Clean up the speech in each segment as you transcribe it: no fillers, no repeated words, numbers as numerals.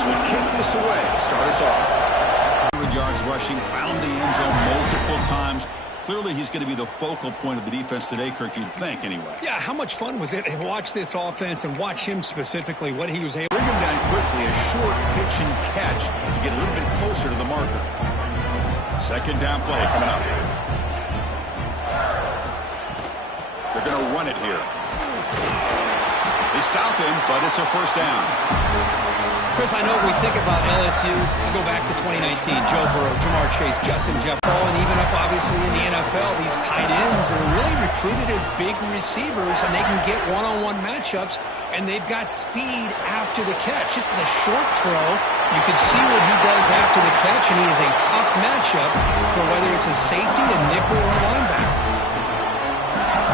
So we kick this away to start us off. 100 yards rushing, found the end zone multiple times. Clearly, he's going to be the focal point of the defense today, Kirk, you'd think, anyway. Yeah, how much fun was it to watch this offense and watch him specifically, what he was able to bring him down quickly, a short pitch and catch to get a little bit closer to the marker. Second down play coming up. They're going to run it here. They stop him, but it's a first down. Chris, I know we think about LSU. We go back to 2019, Joe Burrow, Jamar Chase, Justin Jefferson, and even up obviously in the NFL, these tight ends are really recruited as big receivers, and they can get one-on-one matchups, and they've got speed after the catch. This is a short throw. You can see what he does after the catch, and he is a tough matchup for whether it's a safety, a nickel, or a linebacker.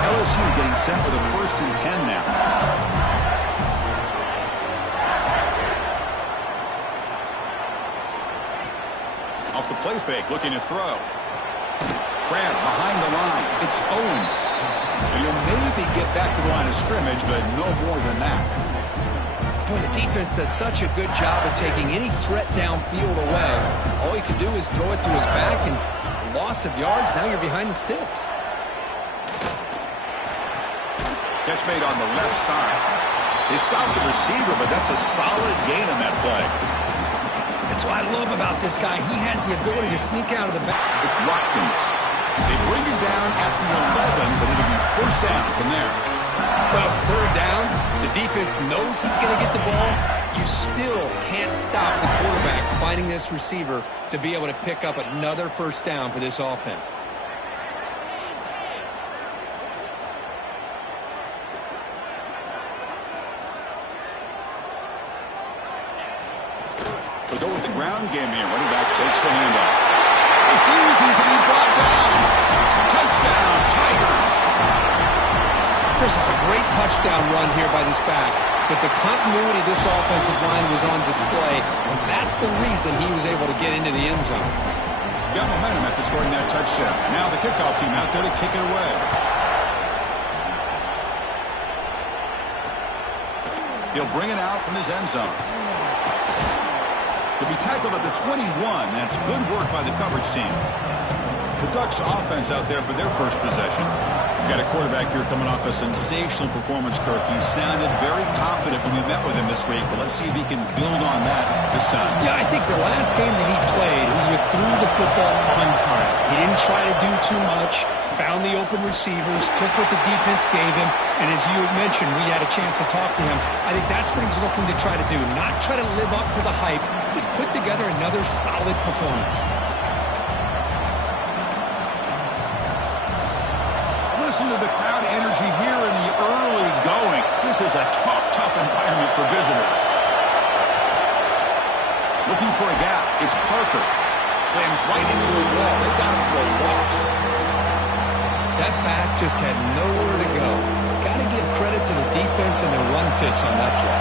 LSU getting set with a 1st and 10 now. Off the play fake, looking to throw. Grab behind the line. It's Owens. You'll maybe get back to the line of scrimmage, but no more than that. Boy, the defense does such a good job of taking any threat downfield away. All he could do is throw it to his back, and loss of yards, now you're behind the sticks. Catch made on the left side. They stopped the receiver, but that's a solid gain on that play. That's what I love about this guy. He has the ability to sneak out of the back. It's Watkins. They bring him down at the 11, but it'll be first down from there. Well, it's third down. The defense knows he's going to get the ball. You still can't stop the quarterback finding this receiver to be able to pick up another first down for this offense. They go with the ground game here. Running back takes the handoff. Refusing to be brought down. Touchdown, Tigers. Chris, it's a great touchdown run here by this back, but the continuity of this offensive line was on display, and that's the reason he was able to get into the end zone. Got momentum after scoring that touchdown. Now the kickoff team out there to kick it away. He'll bring it out from his end zone. To be tackled at the 21, that's good work by the coverage team. The Ducks offense out there for their first possession. Got a quarterback here coming off a sensational performance, Kirk. He sounded very confident when we met with him this week, but let's see if he can build on that this time. Yeah, I think the last game that he played, he was through the football on time. He didn't try to do too much, found the open receivers, took what the defense gave him, and as you mentioned, we had a chance to talk to him. I think that's what he's looking to try to do, not try to live up to the hype, just put together another solid performance. Listen to the crowd energy here in the early going. This is a tough environment for visitors. Looking for a gap. It's Parker. Slams right into a wall. They got him for a loss. That back just had nowhere to go. Got to give credit to the defense and their run fits on that play.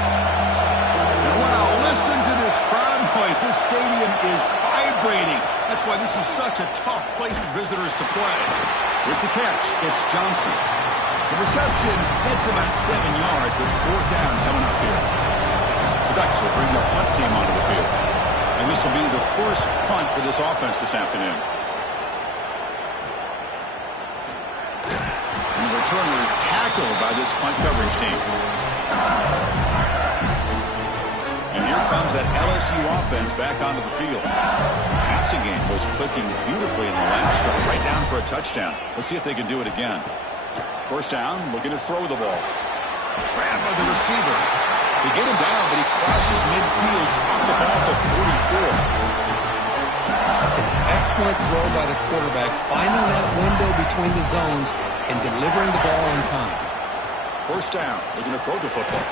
And wow, listen to this crowd noise. This stadium is vibrating. That's why this is such a tough place for visitors to play. With the catch, it's Johnson. The reception hits about 7 yards with 4th down coming up here. The Ducks will bring their punt team onto the field. And this will be the first punt for this offense this afternoon. And the returner is tackled by this punt coverage team. And here comes that LSU offense back onto the field. Passing game was clicking beautifully in the last drive, right down for a touchdown. Let's see if they can do it again. First down, looking to throw the ball. Grabbed by the receiver. They get him down, but he crosses midfield, spot the ball at the 44. That's an excellent throw by the quarterback, finding that window between the zones and delivering the ball on time. First down, looking to throw the football.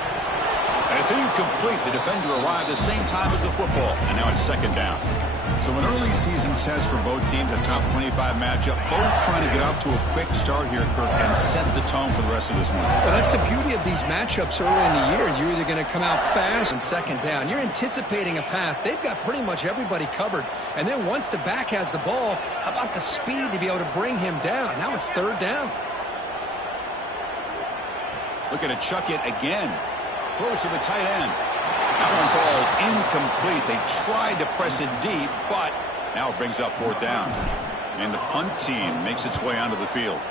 And it's incomplete. The defender arrived the same time as the football, and now it's second down. So an early season test for both teams, a top 25 matchup. Both trying to get off to a quick start here, Kirk, and set the tone for the rest of this one. Well, that's the beauty of these matchups early in the year. You're either going to come out fast on second down. You're anticipating a pass. They've got pretty much everybody covered. And then once the back has the ball, how about the speed to be able to bring him down? Now it's third down. Looking to chuck it again. Throws to the tight end. That one falls incomplete. They tried to press it deep, but now it brings up fourth down. And the punt team makes its way onto the field.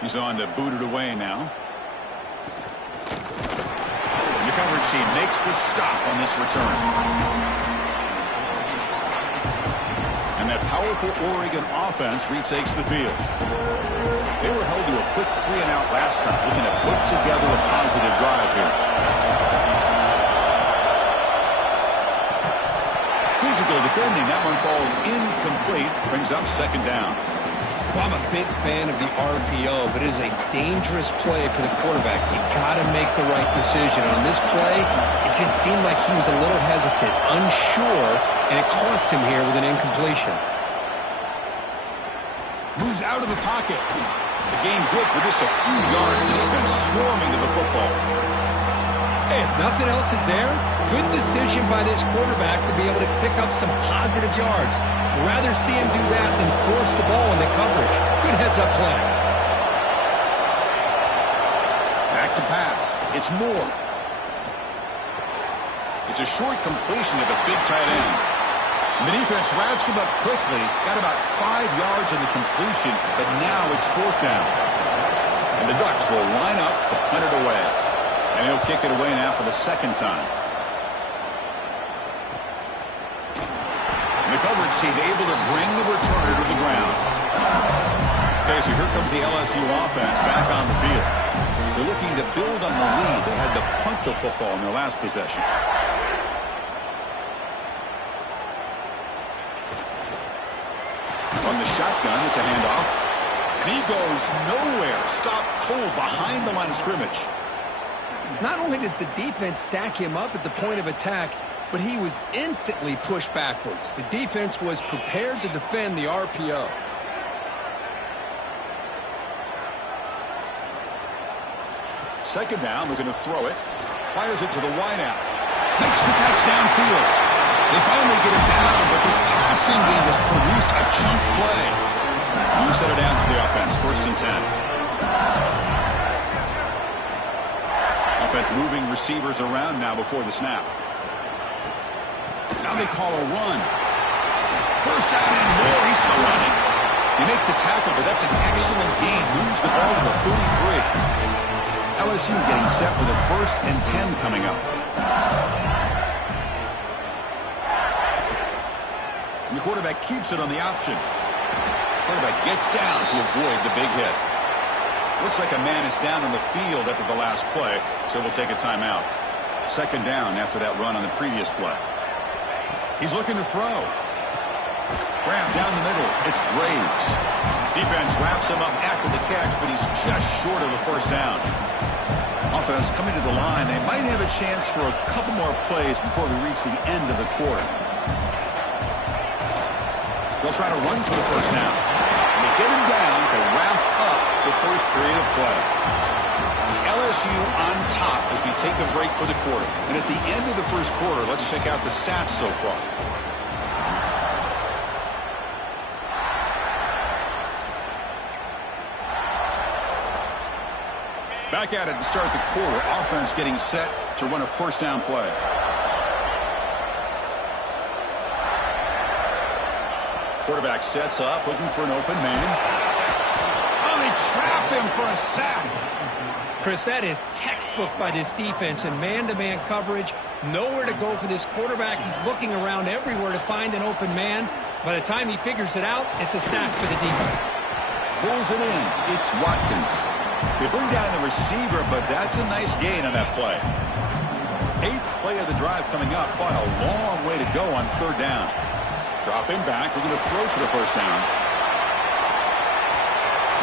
He's on to boot it away now. The coverage team makes the stop on this return. And that powerful Oregon offense retakes the field. They were held to a quick 3-and-out last time, looking to put together a positive drive here. Physical defending. That one falls incomplete. Brings up second down. Well, I'm a big fan of the RPO, but it is a dangerous play for the quarterback. You got to make the right decision. On this play, it just seemed like he was a little hesitant, unsure, and it cost him here with an incompletion. Moves out of the pocket. The game good for just a few yards. The defense swarming to the football. Hey, if nothing else is there, good decision by this quarterback to be able to pick up some positive yards. Rather see him do that than force the ball into coverage. Good heads-up play. Back to pass. It's Moore. It's a short completion to the big tight end. The defense wraps him up quickly. Got about 5 yards in the completion, but now it's fourth down. And the Ducks will line up to punt it away. And he'll kick it away now for the second time. And the coverage team able to bring the returner to the ground. Okay, so here comes the LSU offense back on the field. They're looking to build on the lead. They had to punt the football in their last possession. On the shotgun, it's a handoff. And he goes nowhere. Stopped cold behind the line of scrimmage. Not only does the defense stack him up at the point of attack, but he was instantly pushed backwards. The defense was prepared to defend the RPO. Second down, looking to throw it. Fires it to the wideout. Makes the catch downfield. They finally get it down, but this passing game has produced a chunk play. You set it down to the offense, 1st and 10. Offense moving receivers around now before the snap. Now they call a run. First out and more. He's still running. They make the tackle, but that's an excellent gain. Moves the ball to the 33. LSU getting set with a 1st and 10 coming up. And the quarterback keeps it on the option. Quarterback gets down to avoid the big hit. Looks like a man is down on the field after the last play, so we'll take a timeout. Second down after that run on the previous play. He's looking to throw. Grab down the middle. It's Graves. Defense wraps him up after the catch, but he's just short of a 1st down. Offense coming to the line. They might have a chance for a couple more plays before we reach the end of the quarter. They'll try to run for the 1st down. And they get him down to wrap up the first period of play. It's LSU on top as we take a break for the quarter. And at the end of the first quarter, let's check out the stats so far. Back at it to start the quarter. Offense getting set to run a 1st down play. Quarterback sets up, looking for an open man. Oh, they trap him for a sack. Chris, that is textbook by this defense in man-to-man coverage. Nowhere to go for this quarterback. He's looking around everywhere to find an open man. By the time he figures it out, it's a sack for the defense. Pulls it in. It's Watkins. They bring down the receiver, but that's a nice gain on that play. 8th play of the drive coming up, but a long way to go on 3rd down. Drop him back. We're going to throw for the 1st down.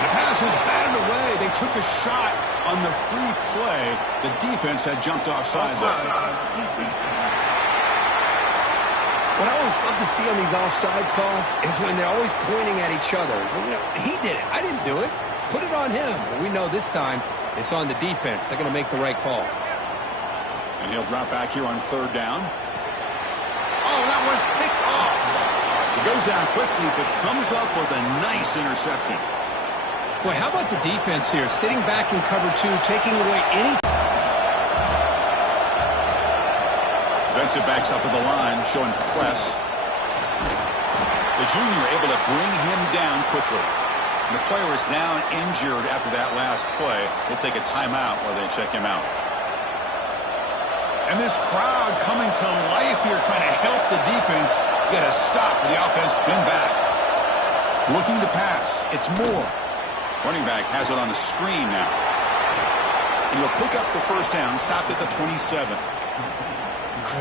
The pass is batted away. They took a shot on the free play. The defense had jumped offside there. What I always love to see on these offsides call is when they're always pointing at each other. Well, he did it. I didn't do it. Put it on him. Well, we know this time it's on the defense. They're going to make the right call. And he'll drop back here on 3rd down. Oh, that one's picked off. He goes down quickly, but comes up with a nice interception. Boy, how about the defense here? Sitting back in cover 2, taking away any... Defensive backs up at the line, showing press. The junior able to bring him down quickly. And the player is down injured after that last play. They take a timeout while they check him out. And this crowd coming to life here, trying to help the defense get a stop with the offense pinned back. Looking to pass. It's Moore. Running back has it on the screen now. And he'll pick up the first down, stopped at the 27.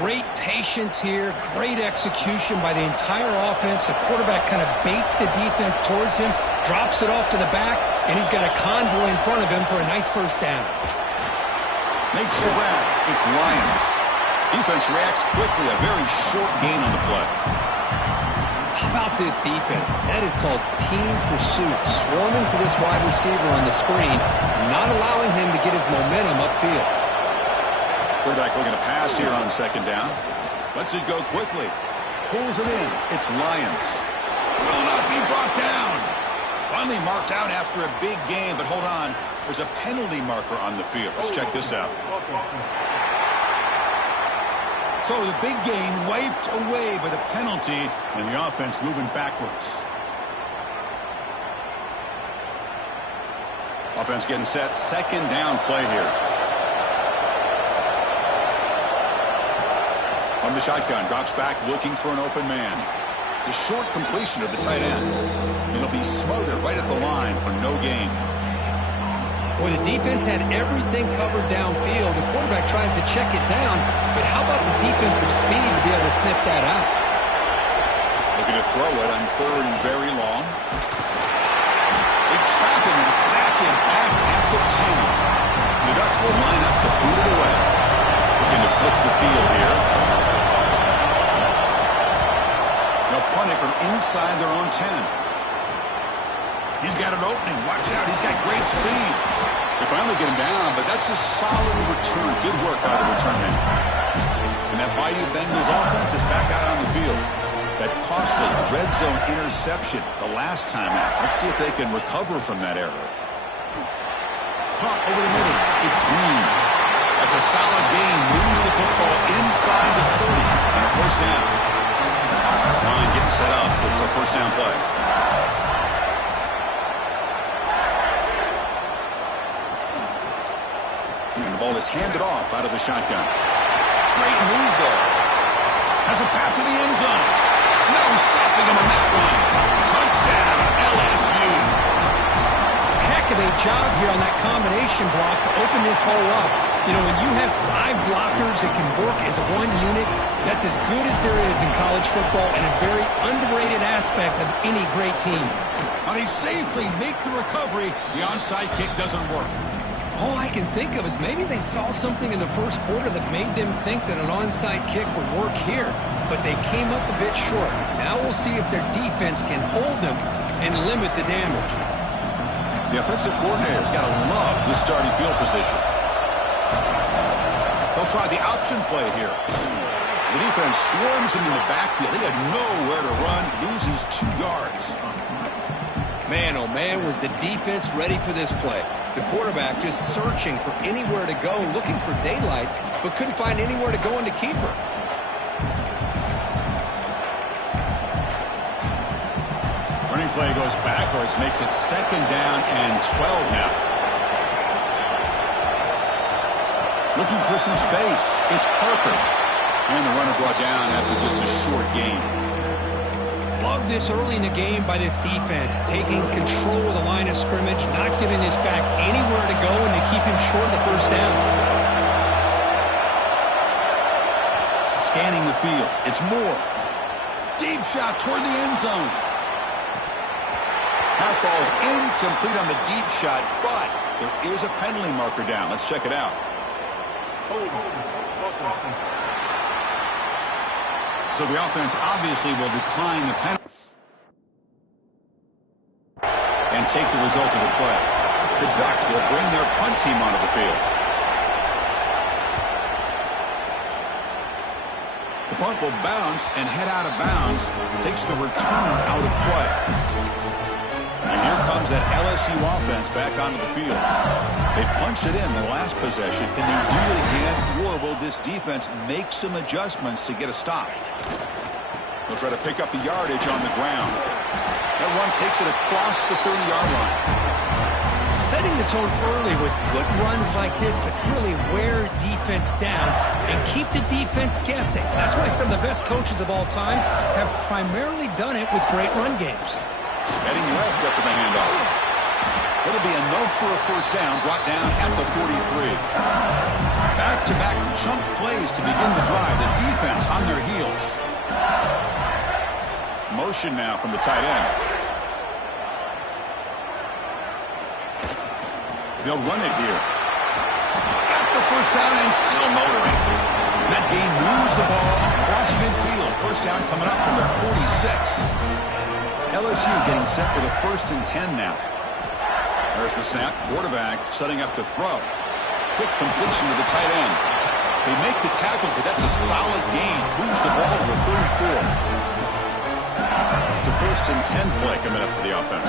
Great patience here, great execution by the entire offense. The quarterback kind of baits the defense towards him, drops it off to the back, and he's got a convoy in front of him for a nice first down. Makes the grab. It's Lions. Defense reacts quickly. A very short gain on the play. How about this defense? That is called team pursuit. Swarming to this wide receiver on the screen, not allowing him to get his momentum upfield. Quarterback looking to pass here on second down. Lets it go quickly. Pulls it in. It's Lions. Will not be brought down. Finally marked out after a big game, but hold on. There's a penalty marker on the field. Let's check this out. So the big gain wiped away by the penalty, and the offense moving backwards. Offense getting set. Second down play here. On the shotgun, drops back looking for an open man. It's a short completion of the tight end. It'll be smothered right at the line for no gain. Boy, the defense had everything covered downfield. The quarterback tries to check it down, but how about the defensive speed to be able to sniff that out? Looking to throw it on third and very long. They trap him and sack him back at the 10. The Ducks will line up to boot it away. Looking to flip the field here. They'll punt it from inside their own 10. He's got an opening. Watch out. He's got great speed. They finally get him down, but that's a solid return. Good work by the return man. And that Bayou Bengals offense is back out on the field. That costly red zone interception the last time out. Let's see if they can recover from that error. Pump over the middle. It's Green. That's a solid gain. Moves the football inside the 30. And a first down. This line getting set up. It's a first down play. And the ball is handed off out of the shotgun. Great move, though. Has a path to the end zone. No stopping him on that one. Touchdown, LSU. Heck of a job here on that combination block to open this hole up. You know, when you have 5 blockers that can work as one unit, that's as good as there is in college football and a very underrated aspect of any great team. Now they safely make the recovery. The onside kick doesn't work. All I can think of is maybe they saw something in the first quarter that made them think that an onside kick would work here, but they came up a bit short. Now we'll see if their defense can hold them and limit the damage. The offensive coordinator's got to love this starting field position. They'll try the option play here. The defense swarms him in the backfield. He had nowhere to run, loses 2 yards. Man, oh man, was the defense ready for this play. The quarterback just searching for anywhere to go, looking for daylight, but couldn't find anywhere to go into keeper. Running play goes backwards, makes it second down and 12 now. Looking for some space. It's Parker. And the runner brought down after just a short gain. Love this early in the game by this defense, taking control of the line of scrimmage, not giving this back anywhere to go, and they keep him short of the first down. Scanning the field. It's Moore. Deep shot toward the end zone. Pass ball is incomplete on the deep shot, but there is a penalty marker down. Let's check it out. So the offense obviously will decline the penalty and take the result of the play. The Ducks will bring their punt team onto the field. The punt will bounce and head out of bounds. Takes the returner out of play. And Here comes that LSU offense back onto the field. They punched it in the last possession. Can they do it again, or will this defense make some adjustments to get a stop? They'll try to pick up the yardage on the ground. That run takes it across the 30-yard line. Setting the tone early with good runs like this can really wear defense down and keep the defense guessing. That's why some of the best coaches of all time have primarily done it with great run games. Heading left after the handoff. It'll be enough for a first down, brought down at the 43. Back-to-back chunk plays to begin the drive. The defense on their heels. Motion now from the tight end. They'll run it here. Got the first down and still motoring. That game moves the ball across midfield. First down coming up from the 46. LSU getting set with a 1st and 10 now. There's the snap. Quarterback setting up to throw. Quick completion to the tight end. They make the tackle, but that's a solid gain. Moves the ball to the 34. To 1st and 10 play coming up for the offense.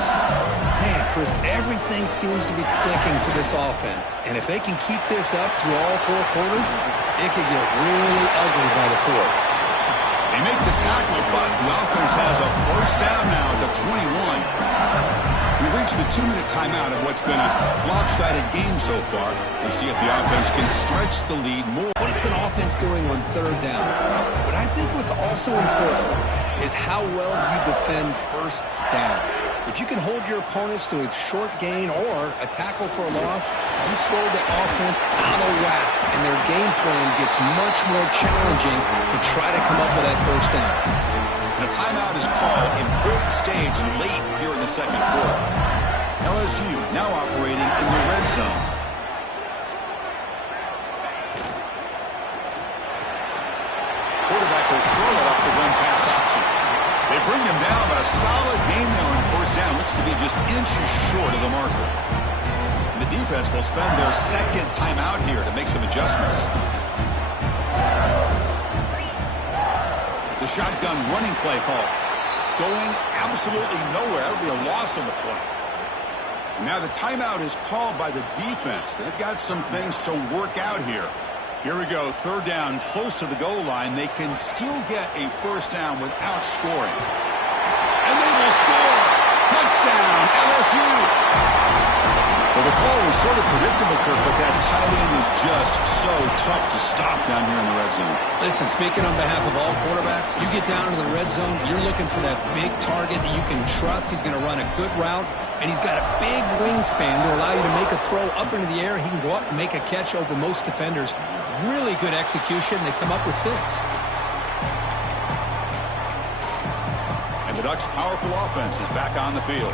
Man, Chris, everything seems to be clicking for this offense. And if they can keep this up through all 4 quarters, it could get really ugly by the 4th. They make the tackle, but the offense has a first down now at the 21. We reached the 2-minute timeout of what's been a lopsided game so far. We'll see if the offense can stretch the lead more. What's an offense going on 3rd down? But I think what's also important is how well you defend 1st down. If you can hold your opponents to a short gain or a tackle for a loss, you throw the offense out of whack, and their game plan gets much more challenging to try to come up with that first down. And a timeout is called, important stage late here in the 2nd quarter. LSU now operating in the red zone. Quarterback will throw it off the run pass option. They bring him down, but a solid gain there on 1st down. Looks to be just inches short of the marker. And the defense will spend their 2nd timeout here to make some adjustments. The shotgun running play call. Going absolutely nowhere. That would be a loss on the play. And now the timeout is called by the defense. They've got some things to work out here. Here we go, 3rd down, close to the goal line. They can still get a first down without scoring. And they will score! Touchdown, LSU! Well, the call was sort of predictable, Kirk, but that tight end is just so tough to stop down here in the red zone. Listen, speaking on behalf of all quarterbacks, you get down into the red zone, you're looking for that big target that you can trust. He's going to run a good route, and he's got a big wingspan to allow you to make a throw up into the air. He can go up and make a catch over most defenders. Really good execution. They come up with 6. And the Ducks' powerful offense is back on the field.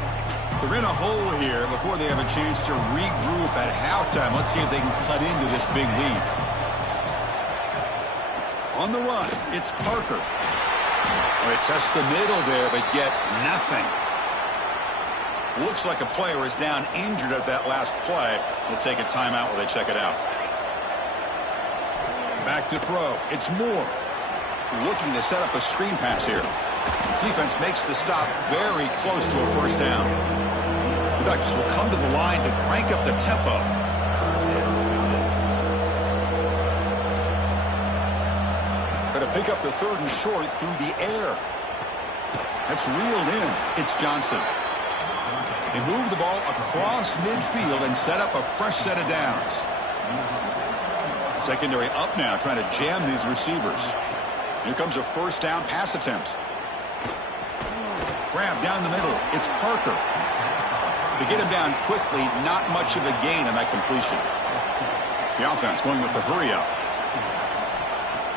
They're in a hole here before they have a chance to regroup at halftime. Let's see if they can cut into this big lead. On the run, it's Parker. They test the middle there, but get nothing. Looks like a player is down injured at that last play. We'll take a timeout while they check it out. Back to throw. It's Moore. Looking to set up a screen pass here. Defense makes the stop very close to a first down. The Ducks will come to the line to crank up the tempo. Going to pick up the 3rd and short through the air. That's reeled in. It's Johnson. They move the ball across midfield and set up a fresh set of downs. Secondary up now, trying to jam these receivers. Here comes a first down pass attempt. Grab down the middle. It's Parker. To get him down quickly, not much of a gain on that completion. The offense going with the hurry up.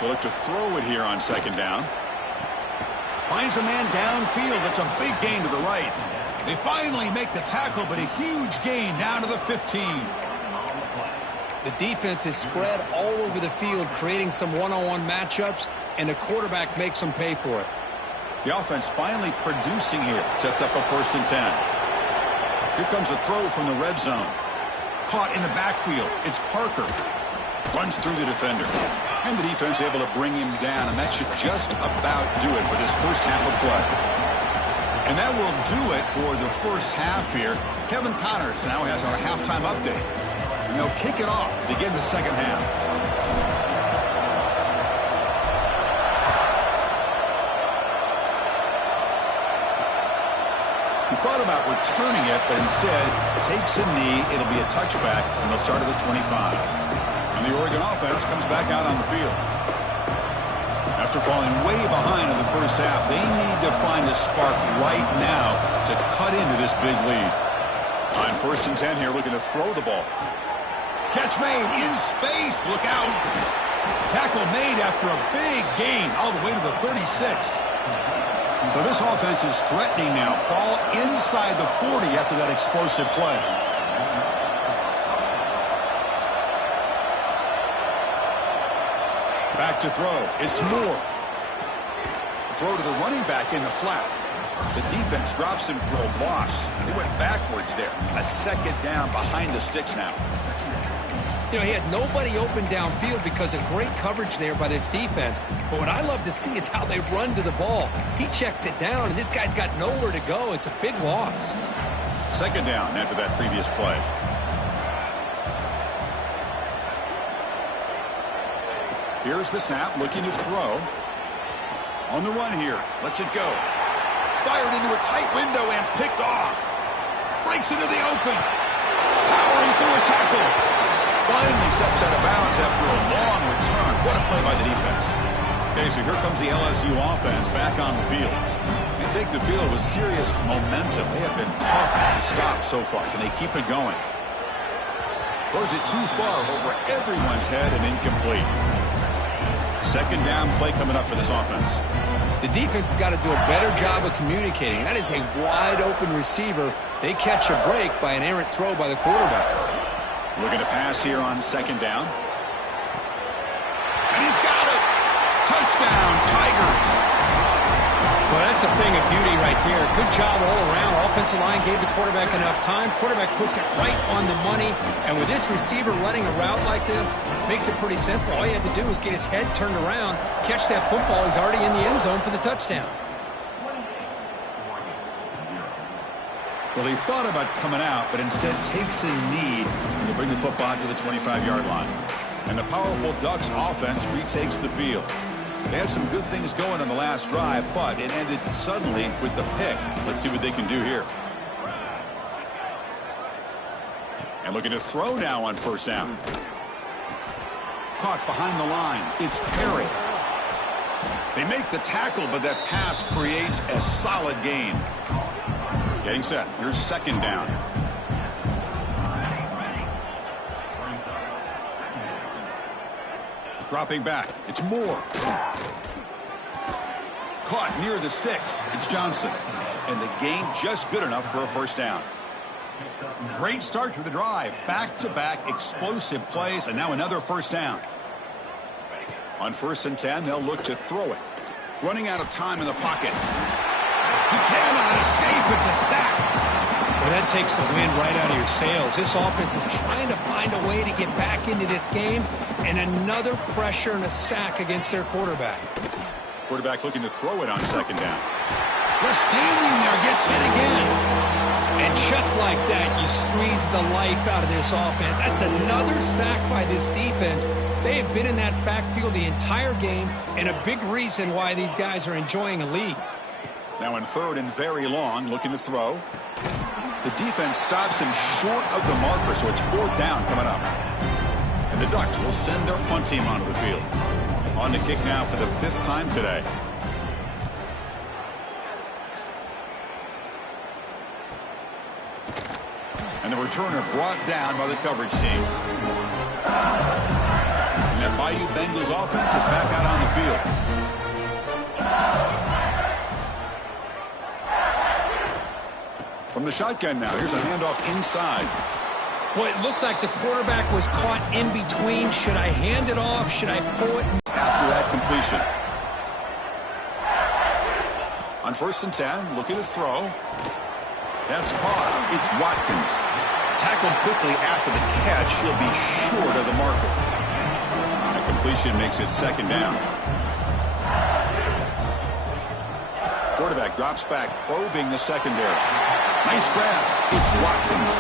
They look to throw it here on 2nd down. Finds a man downfield. That's a big gain to the right. They finally make the tackle, but a huge gain down to the 15. The defense is spread all over the field, creating some one-on-one matchups, and the quarterback makes them pay for it. The offense finally producing here. Sets up a 1st and 10. Here comes a throw from the red zone. Caught in the backfield. It's Parker. Runs through the defender. And the defense able to bring him down, and that should just about do it for this first half of play. And that will do it for the first half here. Kevin Connors now has our halftime update. And they'll kick it off to begin the second half. He thought about returning it, but instead takes a knee. It'll be a touchback, and they'll start at the 25. And the Oregon offense comes back out on the field. After falling way behind in the first half, they need to find a spark right now to cut into this big lead. On 1st and 10 here, looking to throw the ball. Catch made in space. Look out. Tackle made after a big gain all the way to the 36. So this offense is threatening now. Ball inside the 40 after that explosive play. Back to throw. It's Moore. Throw to the running back in the flat. The defense drops him for a loss. They went backwards there. A second down behind the sticks now. You know, he had nobody open downfield because of great coverage there by this defense. But what I love to see is how they run to the ball. He checks it down, and this guy's got nowhere to go. It's a big loss. Second down after that previous play. Here's the snap, looking to throw. On the run here. Lets it go. Fired into a tight window and picked off. Breaks into the open. Powering through a tackle. Finally steps out of bounds after a long return. What a play by the defense. Okay, so here comes the LSU offense back on the field. They take the field with serious momentum. They have been tough to stop so far. Can they keep it going? Throws it too far over everyone's head and incomplete. Second down play coming up for this offense. The defense has got to do a better job of communicating. That is a wide-open receiver. They catch a break by an errant throw by the quarterback. Looking to pass here on second down. And he's got it. Touchdown, Tigers. Well, that's a thing of beauty right there. Good job all around. Offensive line gave the quarterback enough time. Quarterback puts it right on the money. And with this receiver running a route like this, makes it pretty simple. All you had to do was get his head turned around, catch that football. He's already in the end zone for the touchdown. Well, he thought about coming out, but instead takes a knee to bring the football to the 25-yard line. And the powerful Ducks offense retakes the field. They had some good things going on the last drive, but it ended suddenly with the pick. Let's see what they can do here. And looking to throw now on first down. Caught behind the line. It's Perry. They make the tackle, but that pass creates a solid gain. Getting set. Here's second down. Dropping back. It's Moore. Caught near the sticks. It's Johnson. And the gain just good enough for a first down. Great start to the drive. Back-to-back explosive plays, and now another first down. On 1st and 10, they'll look to throw it. Running out of time in the pocket. He cannot escape. It's a sack. Well, that takes the wind right out of your sails. This offense is trying to find a way to get back into this game, and another pressure and a sack against their quarterback. Quarterback looking to throw it on second down. Just standing there, gets hit again. And just like that, you squeeze the life out of this offense. That's another sack by this defense. They have been in that backfield the entire game, and a big reason why these guys are enjoying a lead. Now in 3rd and very long, looking to throw. The defense stops him short of the marker, so it's 4th down coming up. And the Ducks will send their punt team onto the field. On to kick now for the 5th time today. And the returner brought down by the coverage team. And that Bayou Bengals offense is back out on the field. From the shotgun now, here's a handoff inside. Boy, it looked like the quarterback was caught in between. Should I hand it off? Should I pull it? After that completion. On 1st and 10, looking to throw. That's caught. It's Watkins. Tackled quickly after the catch. He'll be short of the marker. The completion makes it 2nd down. Quarterback quarterback drops back, probing the secondary. Nice grab. It's Watkins.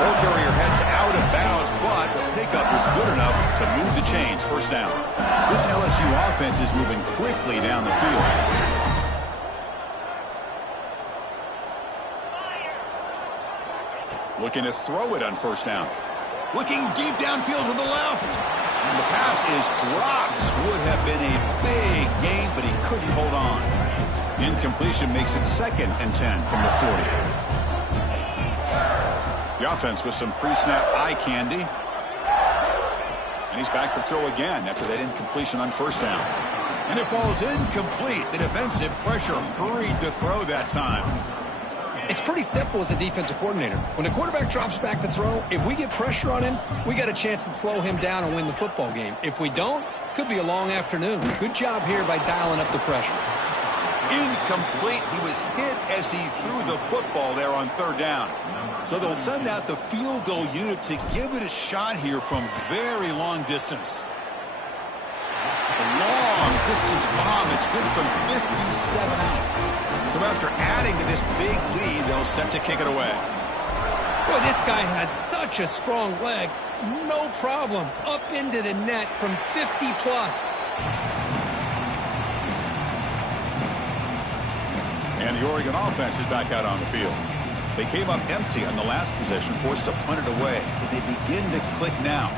Ball carrier heads out of bounds, but the pickup was good enough to move the chains. First down. This LSU offense is moving quickly down the field. Looking to throw it on first down. Looking deep downfield to the left. And the pass is dropped. Would have been a big gain, but he couldn't hold on. Incompletion makes it 2nd and 10 from the 40. The offense with some pre-snap eye candy. And he's back to throw again after that incompletion on first down. And it falls incomplete. The defensive pressure hurried to throw that time. It's pretty simple as a defensive coordinator. When the quarterback drops back to throw, if we get pressure on him, we got a chance to slow him down and win the football game. If we don't, could be a long afternoon. Good job here by dialing up the pressure. Incomplete. He was hit as he threw the football there on third down. So they'll send out the field goal unit to give it a shot here from very long distance. A long distance bomb. It's good from 57 out. So after adding to this big lead, they'll set to kick it away. Boy, this guy has such a strong leg. No problem. Up into the net from 50+. And the Oregon offense is back out on the field. They came up empty on the last possession, forced to punt it away. Can they begin to click now?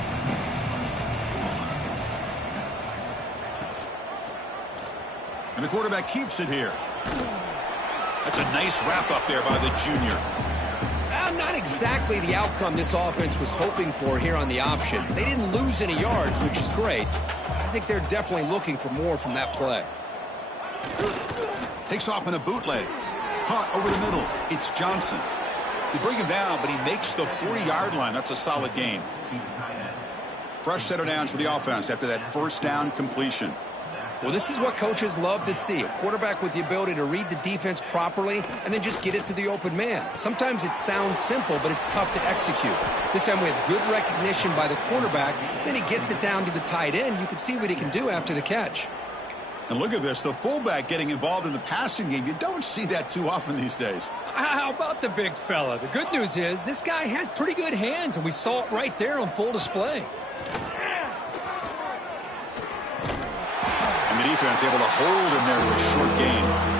And the quarterback keeps it here. That's a nice wrap-up there by the junior. Not exactly the outcome this offense was hoping for here on the option. They didn't lose any yards, which is great. I think they're definitely looking for more from that play. Takes off in a bootleg. Caught over the middle. It's Johnson. They bring him down, but he makes the 40-yard line. That's a solid gain. Fresh set of downs for the offense after that first down completion. Well, this is what coaches love to see. A quarterback with the ability to read the defense properly and then just get it to the open man. Sometimes it sounds simple, but it's tough to execute. This time we have good recognition by the quarterback. Then he gets it down to the tight end. You can see what he can do after the catch. And look at this, the fullback getting involved in the passing game. You don't see that too often these days. How about the big fella? The good news is this guy has pretty good hands, and we saw it right there on full display. And the defense able to hold him there to a short gain.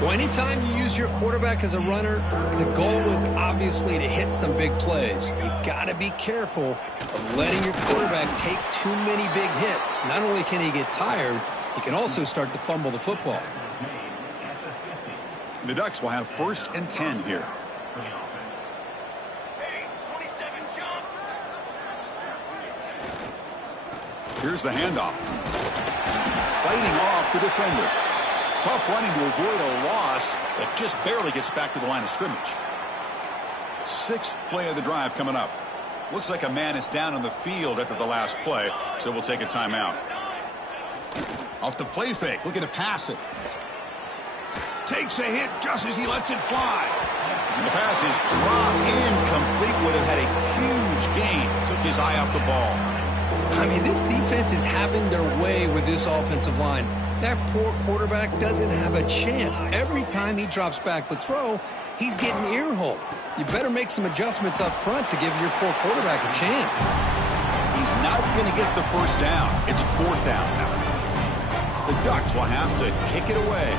Well, anytime you use your quarterback as a runner, the goal is obviously to hit some big plays. You got to be careful of letting your quarterback take too many big hits. Not only can he get tired, he can also start to fumble the football. And the Ducks will have 1st and 10 here. Here's the handoff. Fighting off the defender. Tough running to avoid a loss that just barely gets back to the line of scrimmage. 6th play of the drive coming up. Looks like a man is down on the field after the last play, so we'll take a timeout. Off the play fake, looking to pass it. Takes a hit just as he lets it fly. And the pass is dropped. Incomplete. Would have had a huge gain. Took his eye off the ball. I mean, this defense is having their way with this offensive line. That poor quarterback doesn't have a chance. Every time he drops back to throw, he's getting ear-hole. You better make some adjustments up front to give your poor quarterback a chance. He's not going to get the first down. It's 4th down now. The Ducks will have to kick it away.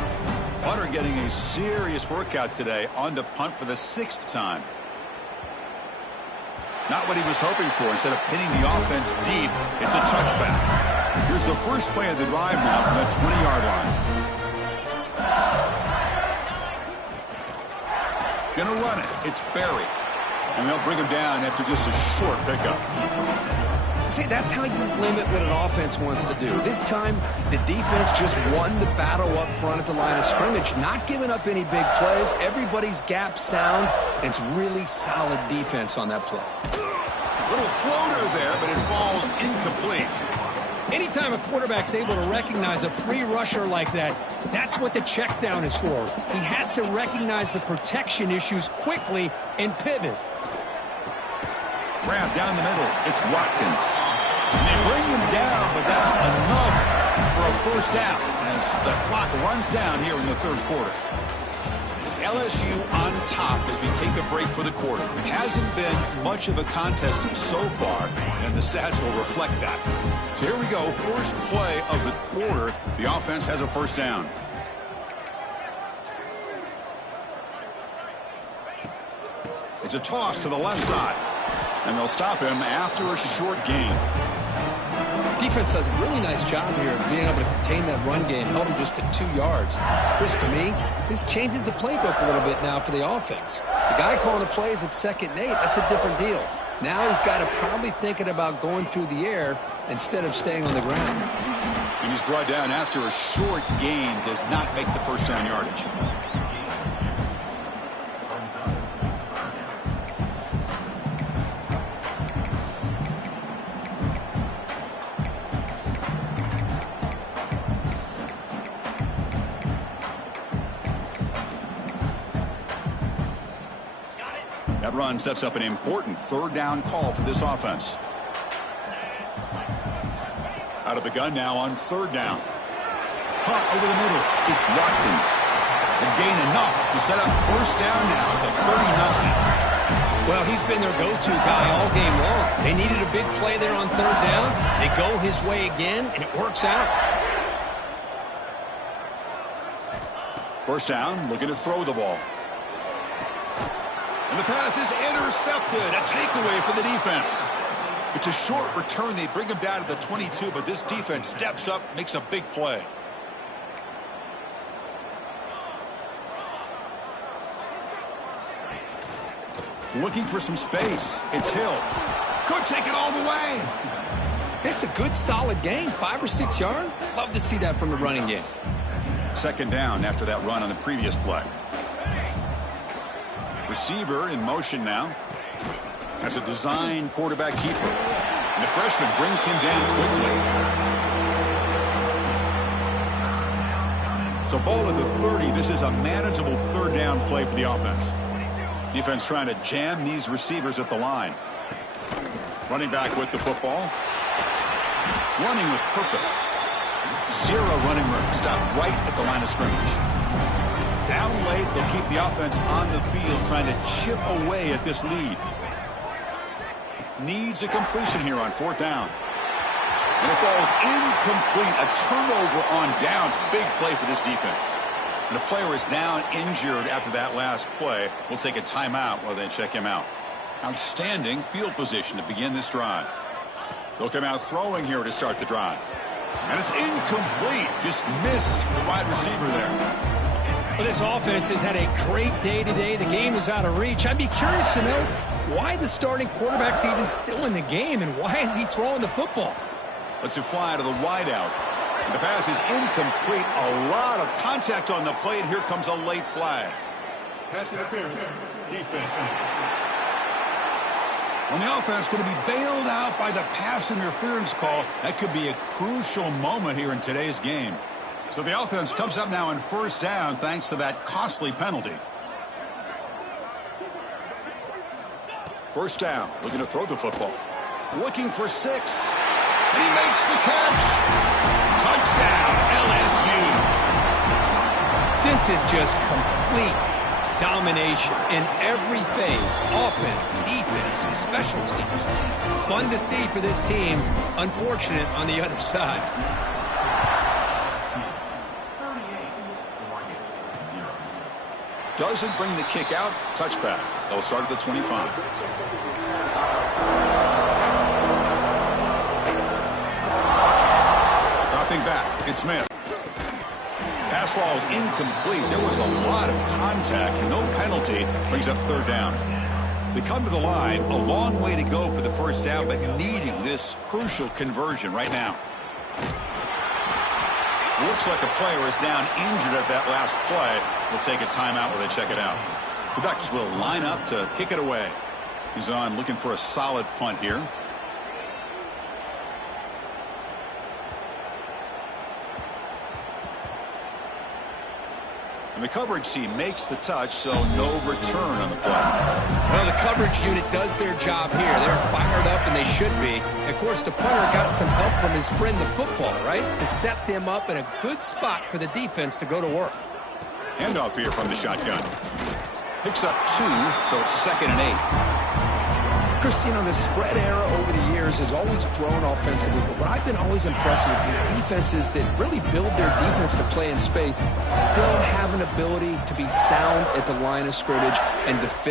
Hunter getting a serious workout today on to punt for the 6th time. Not what he was hoping for. Instead of pinning the offense deep, it's a touchback. Here's the first play of the drive now from the 20-yard line. Gonna run it. It's Barry. And they'll bring him down after just a short pickup. See, that's how you limit what an offense wants to do. This time, the defense just won the battle up front at the line of scrimmage, not giving up any big plays. Everybody's gap sound, and it's really solid defense on that play. Little floater there, but it falls incomplete. Anytime a quarterback's able to recognize a free rusher like that, that's what the check down is for. He has to recognize the protection issues quickly and pivot. Grab down the middle. It's Watkins. And they bring him down, but that's enough for a first down as the clock runs down here in the third quarter. It's LSU on top as we take a break for the quarter. It hasn't been much of a contest so far, and the stats will reflect that. So here we go, first play of the quarter. The offense has a first down. It's a toss to the left side, and they'll stop him after a short gain. Defense does a really nice job here of being able to contain that run game, held him just to 2 yards. Chris, to me, this changes the playbook a little bit now for the offense. The guy calling the plays at 2nd and 8, that's a different deal. Now he's got to probably thinking about going through the air instead of staying on the ground. And he's brought down after a short gain, does not make the first down yardage. That run sets up an important third down call for this offense. Out of the gun now on third down. Caught over the middle. It's Watkins. A gain enough to set up first down now at the 39. Well, he's been their go-to guy all game long. They needed a big play there on third down. They go his way again, and it works out. First down, looking to throw the ball. And the pass is intercepted. A takeaway for the defense. It's a short return. They bring him down to the 22, but this defense steps up, makes a big play. Looking for some space. It's Hill. Could take it all the way. It's a good, solid gain. 5 or 6 yards. Love to see that from the running game. Second down after that run on the previous play. Receiver in motion now. That's a design quarterback keeper. And the freshman brings him down quickly. So ball at the 30. This is a manageable third down play for the offense. Defense trying to jam these receivers at the line. Running back with the football. Running with purpose. Zero running room. Stop right at the line of scrimmage. Down late, they'll keep the offense on the field trying to chip away at this lead. Needs a completion here on fourth down. And it falls incomplete. A turnover on downs. Big play for this defense. And the player is down injured after that last play. We'll take a timeout while they check him out. Outstanding field position to begin this drive. They'll come out throwing here to start the drive. And it's incomplete. Just missed the wide receiver there. Well, this offense has had a great day today. The game is out of reach. I'd be curious to know why the starting quarterback's even still in the game and why is he throwing the football? Let's it fly to the wideout. The pass is incomplete. A lot of contact on the play, and here comes a late flag. Pass interference. Defense. When the offense going to be bailed out by the pass interference call, that could be a crucial moment here in today's game. So the offense comes up now on first down thanks to that costly penalty. First down, looking to throw the football. Looking for 6. And he makes the catch. Touchdown, LSU. This is just complete domination in every phase. Offense, defense, special teams. Fun to see for this team. Unfortunate on the other side. Doesn't bring the kick out. Touchback. They'll start at the 25. Dropping back. It's Smith. Pass falls incomplete. There was a lot of contact. No penalty. Brings up third down. They come to the line. A long way to go for the first down, but needing this crucial conversion right now. Looks like a player is down injured at that last play. We'll take a timeout while they check it out. The Ducks will line up to kick it away. He's on looking for a solid punt here. And the coverage team makes the touch, so no return on the play. Well, the coverage unit does their job here. They're fired up, and they should be. Of course, the punter got some help from his friend, the football, right? To set them up in a good spot for the defense to go to work. Handoff here from the shotgun. Picks up 2, so it's 2nd and 8. Chris, you know, the spread era over the years has always grown offensively, but what I've been always impressed with defenses that really build their defense to play in space still have an ability to be sound at the line of scrimmage and defend.